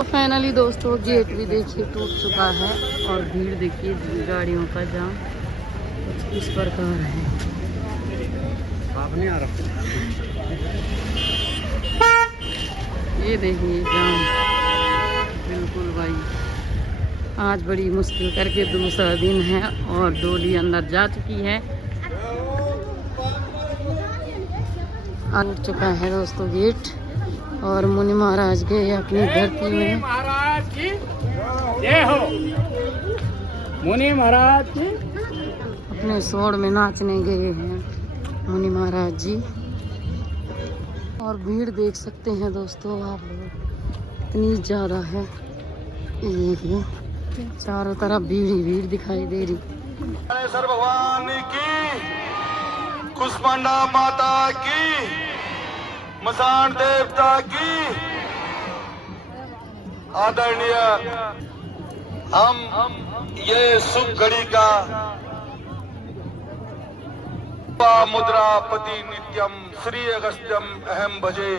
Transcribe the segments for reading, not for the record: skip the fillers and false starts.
तो फाइनली दोस्तों गेट भी देखिए टूट चुका है और भीड़ देखिए गाड़ियों का जाम कुछ इस प्रकार है। आप नहीं आ रहा। ये देखिए जाम बिल्कुल भाई। आज बड़ी मुश्किल करके दूसरा दिन है और डोली अंदर जा चुकी है। टूट चुका है दोस्तों गेट और मुनि महाराज गए अपनी धरती में। महाराज की जय हो। मुनि महाराज की अपने सोड़ में नाचने गए हैं मुनि महाराज जी। और भीड़ देख सकते हैं दोस्तों आप लोग इतनी ज़्यादा है। ये देखिए चारों तरफ भीड़ ही भीड़ दिखाई दे रही। सर भगवान की, कुष्मांडा माता की, मसान देवता की। आदरणीय हम ये शुभ घड़ी का मुद्रा पति नित्यम श्री अगस्त्यम अहम भजे।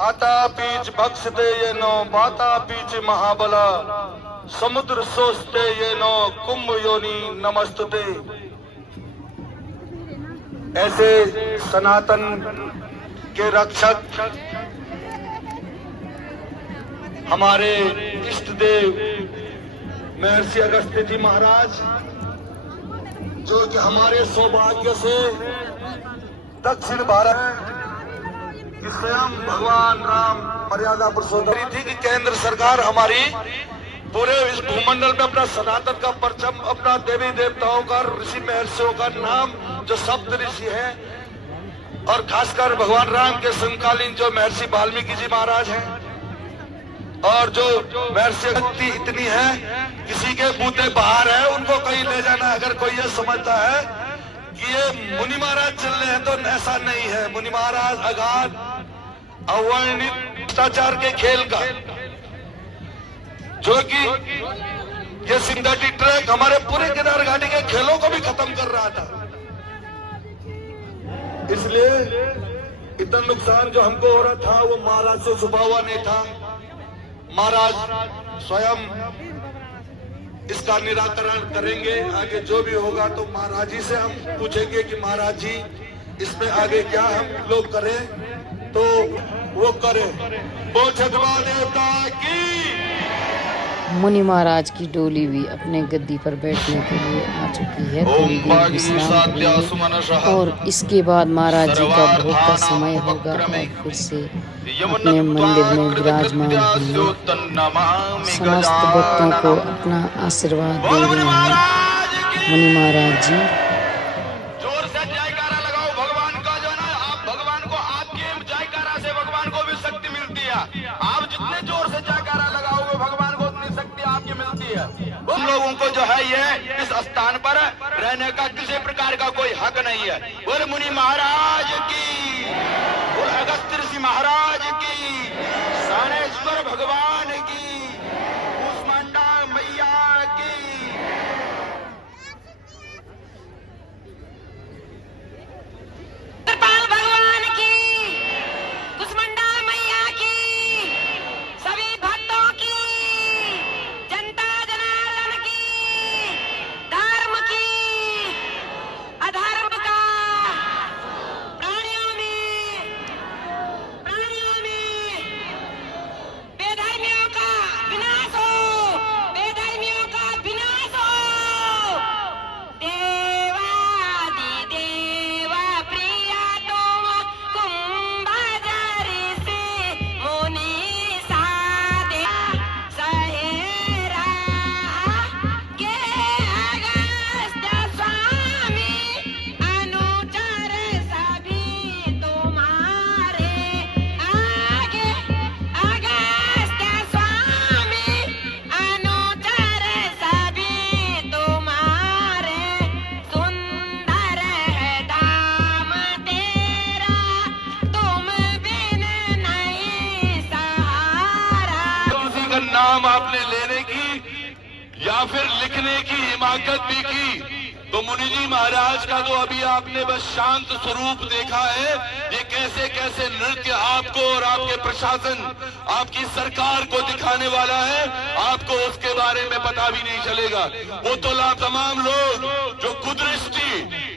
आता पीच भक्षते ये नो बाता पीच महाबला समुद्र सोचते ये नो कुंभ योनि नमस्तुते। ऐसे सनातन के रक्षक हमारे इष्ट देव महर्षि अगस्त्य जी महाराज, जो कि हमारे सौभाग्य से दक्षिण भारत कि स्वयं भगवान राम मर्यादा पुरुषोत्तम थी कि केंद्र सरकार हमारी पूरे इस भूमंडल में अपना सनातन का परचम, अपना देवी देवताओं का, ऋषि महर्षियों का नाम जो सप्त ऋषि है और खासकर भगवान राम के समकालीन जो महर्षि वाल्मीकि जी महाराज हैं और जो महर्षि शक्ति इतनी है किसी के बूते बाहर है उनको कहीं ले जाना। अगर कोई ये समझता है कि ये मुनि महाराज चल रहे हैं तो ऐसा नहीं है। मुनि महाराज अगाध अवर्णित भ्रष्टाचार के खेल का, जो कि ये सिंथेटिक ट्रैक हमारे पूरे केदार घाटी के खेलों को भी खत्म कर रहा था। इसलिए इतना नुकसान जो हमको हो रहा था वो महाराज से छुपा हुआ नहीं था। महाराज स्वयं इसका निराकरण करेंगे। आगे जो भी होगा तो महाराज जी से हम पूछेंगे कि महाराज जी इसमें आगे क्या हम लोग करें तो वो करें। बोल छठवा देवता की। मुनि महाराज की डोली भी अपने गद्दी पर बैठने के लिए आ चुकी है थोड़ी देर विश्राम के लिए। और इसके बाद महाराज जी का भोग का समय होगा और फिर से अपने मंदिर में विराजमान होंगे। समस्त भक्तों को अपना आशीर्वाद दे रहे हैं मुनि महाराज जी। जोर से जयकारा लगाओ भगवान का, जो ना आप भगवान को आपके जयकारा से भगवान को भी शक्ति मिलती है। आप जितने जोर से जयकारा लगाओगे भगवान को उतनी शक्ति आपकी मिलती है। हम लोगों को जो है ये इस स्थान पर रहने का किसी प्रकार का कोई हक नहीं है। बोले मुनि महाराज की, बोले अगस्त्य ऋषि महाराज की, सानेश्वर भगवान की, कुष्मांडा मैया की। भगवान की, कुष्मांडा मैया की, सभी भक्तों की, जनता जनार्दन की, धर्म की, अधर्म का, प्राणियों में बेधर्मियों का विनाश हो, बेधर्मियों का विनाश हो। देवादिदेव प्रिया तुम कुंभजरी से मुनि साधे सहेरा के अगस्त्य स्वामी अनुचर सभी तुम्हारे आगे। अगस्त्य स्वामी अनुचर सभी तुम्हारे, सुंदर है धाम तेरा, तुम बिन नहीं सहारा। किसी का नाम आपने लेने की या फिर लिखने की हिमाकत भी की तो मुनि जी महाराज का तो अभी आपने बस शांत स्वरूप देखा है, ये कैसे कैसे नृत्य आपको और आपके प्रशासन, आपकी सरकार को दिखाने वाला है, आपको उसके बारे में पता भी नहीं चलेगा। वो तो तमाम लोग जो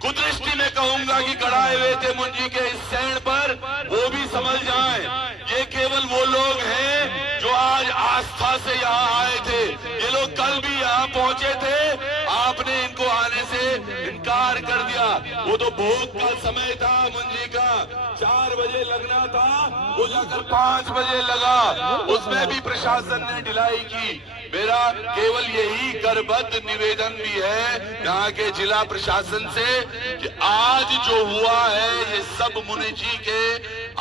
कुदृष्टि में कहूंगा कि गड़ाए हुए थे मुनि जी के इस सैन पर, वो भी समझ जाएं, ये केवल वो लोग हैं जो आज आस्था से यहाँ आए थे। ये लोग कल भी यहाँ पहुंचे थे, आपने इनको आने से इनकार कर दिया। वो तो भोग का समय था मुनि जी का, 4 बजे लगना था, वो जाकर 5 बजे लगा, उसमें भी प्रशासन ने ढिलाई की। मेरा केवल यही करबद्ध निवेदन भी है यहाँ के जिला प्रशासन से कि आज जो हुआ है ये सब मुनि जी के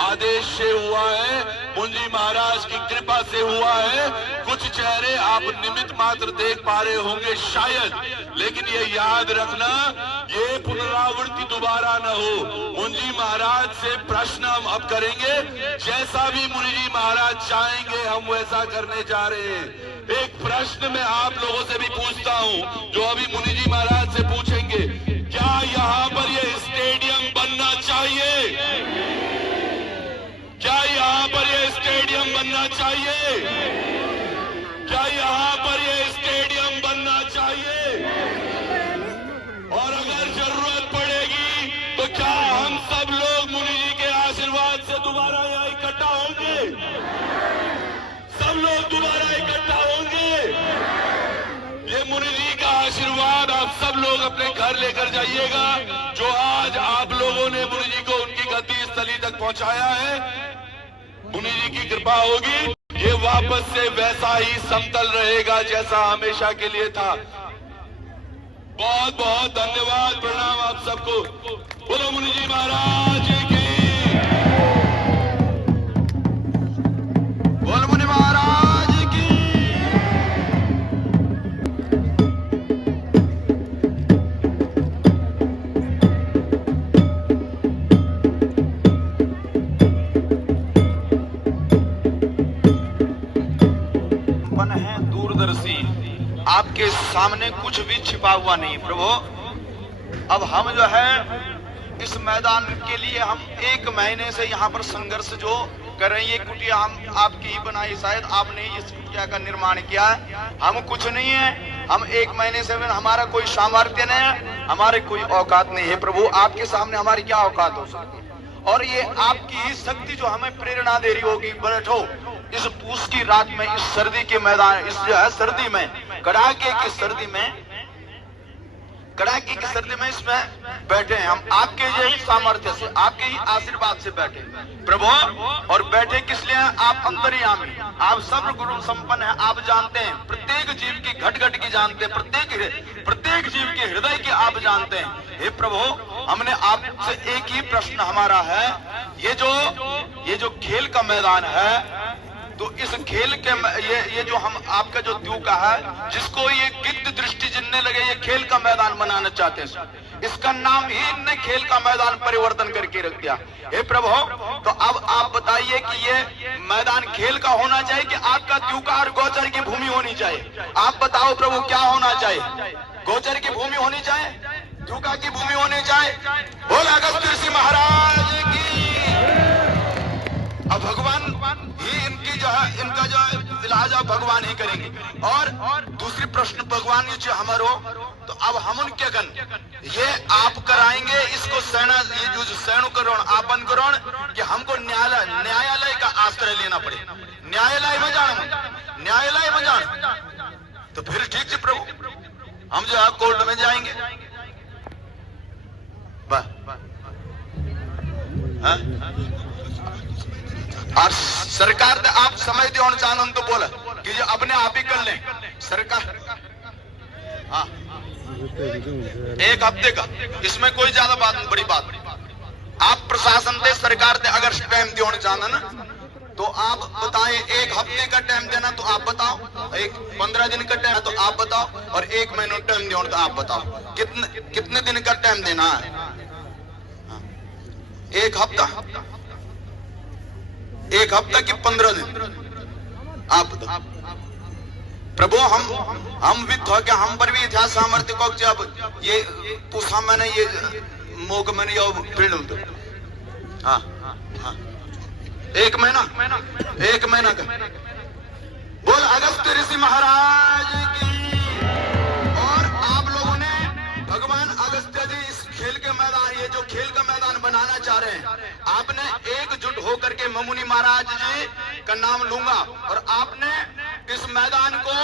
आदेश से हुआ है, मुनि जी महाराज की कृपा से हुआ है। कुछ चेहरे आप निमित्त मात्र देख पा रहे होंगे शायद, लेकिन ये याद रखना, ये पुनरावृत्ति दोबारा न हो। मुनि जी महाराज से प्रश्न हम अब करेंगे, जैसा भी मुनि जी महाराज चाहेंगे हम वैसा करने जा रहे हैं। एक प्रश्न मैं आप लोगों से भी पूछता हूं, जो अभी मुनि जी महाराज से पूछेंगे, क्या यहाँ पर ये स्टेडियम बनना चाहिए? क्या यहाँ पर ये स्टेडियम बनना चाहिए? क्या यहाँ पर ये स्टेडियम बनना चाहिए? और अगर जरूरत पड़ेगी तो क्या हम सब लोग मुनि जी के आशीर्वाद से दोबारा यहाँ इकट्ठा होंगे? सब लोग दोबारा इकट्ठा होंगे? ये मुनि जी का आशीर्वाद आप सब लोग अपने घर लेकर जाइएगा। जो आज आप लोगों ने मुनि जी को उनकी गद्दी स्थली तक पहुंचाया है, मुनि जी की कृपा होगी, ये वापस से वैसा ही समतल रहेगा जैसा हमेशा के लिए था। बहुत बहुत धन्यवाद, प्रणाम आप सबको। बोलो मुनि जी महाराज की, बोलो मुनि महाराज की। मन है दूरदर्शी, आपके सामने कुछ भी छिपा हुआ नहीं प्रभु। अब हम जो है इस मैदान के लिए हम 1 महीने से यहाँ पर संघर्ष जो कर रहे हैं। ये कुटिया हम आपकी ही बनाई, शायद आपने ही इस कुटिया का निर्माण किया है। हम कुछ नहीं है, हम 1 महीने से, हमारा कोई सामर्थ्य नहीं है, हमारे कोई औकात नहीं है प्रभु। आपके सामने हमारी क्या औकात हो सकती है? और ये आपकी ही शक्ति जो हमें प्रेरणा दे रही होगी। बैठो इस पूस की रात में, इस सर्दी के मैदान, इस जो है सर्दी में, कड़ाके की सर्दी में, कड़ाके की सर्दी में इसमें बैठे हैं हम आपके यही सामर्थ्य से, आपके ही आशीर्वाद से बैठे प्रभु। और बैठे किस लिए हैं? आप अंतर्यामी, आप सर्व गुण संपन्न हैं। आप जानते हैं प्रत्येक जीव की घट घट की जानते हैं, प्रत्येक जीव के हृदय की आप जानते हैं। हे प्रभु, हमने आपसे एक ही प्रश्न हमारा है, ये जो खेल का मैदान है, तो इस खेल के ये जो हम आपका जो द्यूका है, जिसको ये गिद्ध दृष्टि जिनने लगे ये खेल का मैदान बनाना चाहते हैं, इसका नाम ही इनने खेल का मैदान परिवर्तन करके रख दिया। हे प्रभु, तो अब आप बताइए कि ये मैदान खेल का होना चाहिए कि आपका द्यूका और गोचर की भूमि होनी चाहिए? आप बताओ प्रभु, क्या होना चाहिए? गोचर की भूमि होनी चाहिए, द्यूका की भूमि होनी चाहिए? बोला अगस्त्य ऋषि महाराज की। अब भगवान ही इनकी जो है, इनका जो इलाज अब भगवान ही करेंगे। और दूसरी प्रश्न भगवान जी हमारो, तो अब हम उनके गण ये आप कराएंगे इसको सेना, ये जो सैनुकरण आपन करण कि हमको न्यायालय का आश्रय लेना पड़े, न्यायालय में जान, तो फिर ठीक है प्रभु, हम जो है कोर्ट में जाएंगे। और सरकार ने आप समय दो चाहन तो बोला कि जो अपने आप ही कर लें सरकार। हाँ, 1 हफ्ते का, इसमें कोई ज्यादा बड़ी बात नहीं। आप प्रशासन से सरकार ने अगर टाइम देना चाहना ना, तो आप बताएं 1 हफ्ते का टाइम देना तो आप बताओ, 15 दिन का टाइम तो आप बताओ, और 1 महीने टाइम देना तो आप बताओ कितने दिन का टाइम देना है? 1 हफ्ता, 1 हफ्ता की 15 दिन, आप बताओ प्रभु हम वित्त हो क्या हम पर भी इतिहास सामर्थ्य को जब ये पूछा मैंने ये मोक मैंने यो फिल्म हाँ हाँ 1 महीना का बोल अगस्त ऋषि महाराज की। और आप लोगों ने भगवान अगस्त्य जी इस खेल के मैदान ये जो खेल का मैदान बनाना चाह रहे हैं आपने एकजुट होकर के मुनि महाराज जी का नाम लूंगा और आपने इस मैदान को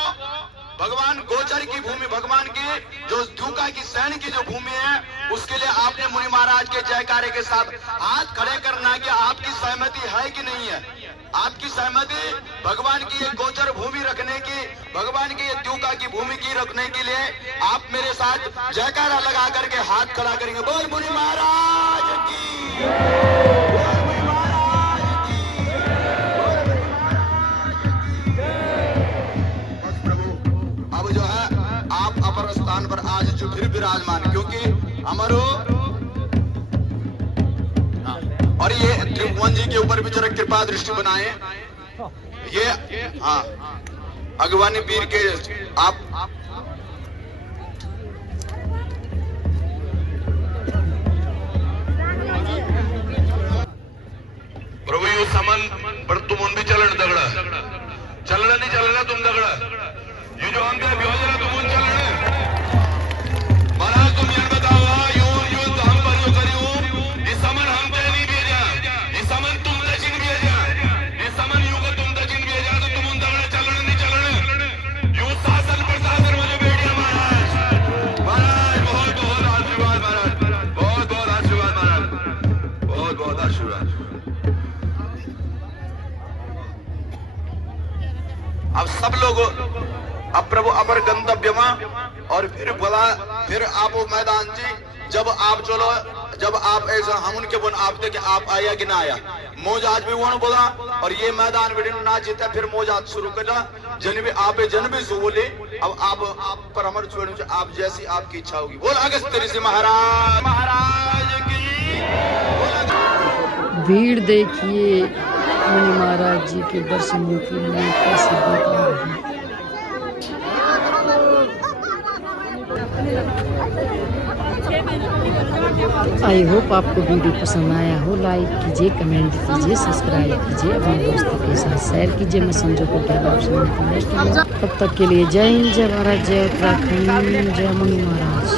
भगवान गोचर की भूमि भगवान की जो द्यूका की सैन की जो भूमि है उसके लिए आपने मुनि महाराज के जयकारे के साथ हाथ खड़े करना है कि आपकी सहमति है कि नहीं है। आपकी सहमति भगवान की ये गोचर भूमि रखने की भगवान की ये द्यूका की भूमि की रखने के लिए आप मेरे साथ जयकारा लगा करके हाथ खड़ा करेंगे। बोल मुनि महाराज की, बोल मुनि महाराज की, बोल मुनि महाराज की। बस प्रभु अब जो है आप अपर स्थान पर आज जो फिर विराजमान क्योंकि हमारो और ये त्रिभुवन जी के ऊपर भी जरा कृपा दृष्टि बनाए। ये हाँ अगवानी वीर के आप प्रभु यू समन पर तुम उन भी चलन चलना नहीं चलना तुम दगड़ा ये जो हम योजना तुम उन चलना महाराज तुम ये बताओ यू तो हम पर जो करियो ये समन हम पे नहीं भेजा ये समन तुम दक्षिण भेजा ये समन यू को तुम दक्षिण भेजा तो तुम उन दगड़ा चलना नहीं चलना यू शासन प्रशासन में जो बैठिया महाराज बहुत बहुत आशीर्वाद महाराज बहुत बहुत आशीर्वाद महाराज बहुत बहुत आशीर्वाद। अब सब लोग अब प्रभु अपर गंतव्य और फिर बोला फिर आप वो मैदान जी जब आप चलो जब आप ऐसा हम उनके बोल आप थे कि आप आया कि ना आया मौज आज भी वो बोला और ये मैदान विडिन ना जीता फिर मौज आज शुरू करा जन भी सो बोले अब आप पर अमर छोड़ आप जैसी आपकी इच्छा होगी। बोल अगस्त ऋषि महाराज की। भीड़ देखिए मुनि महाराज जी के दर्शनों के लिए कैसे बेताब है। आई होप आपको वीडियो पसंद आया हो। लाइक कीजिए, कमेंट कीजिए, सब्सक्राइब कीजिए, अपने दोस्तों के साथ शेयर कीजिए। मैं संजय कोटल आपसे मिलती हूँ। तब तक के लिए जय हिंद, जय भारत, जय उत्तराखंड, जय मुनि महाराज।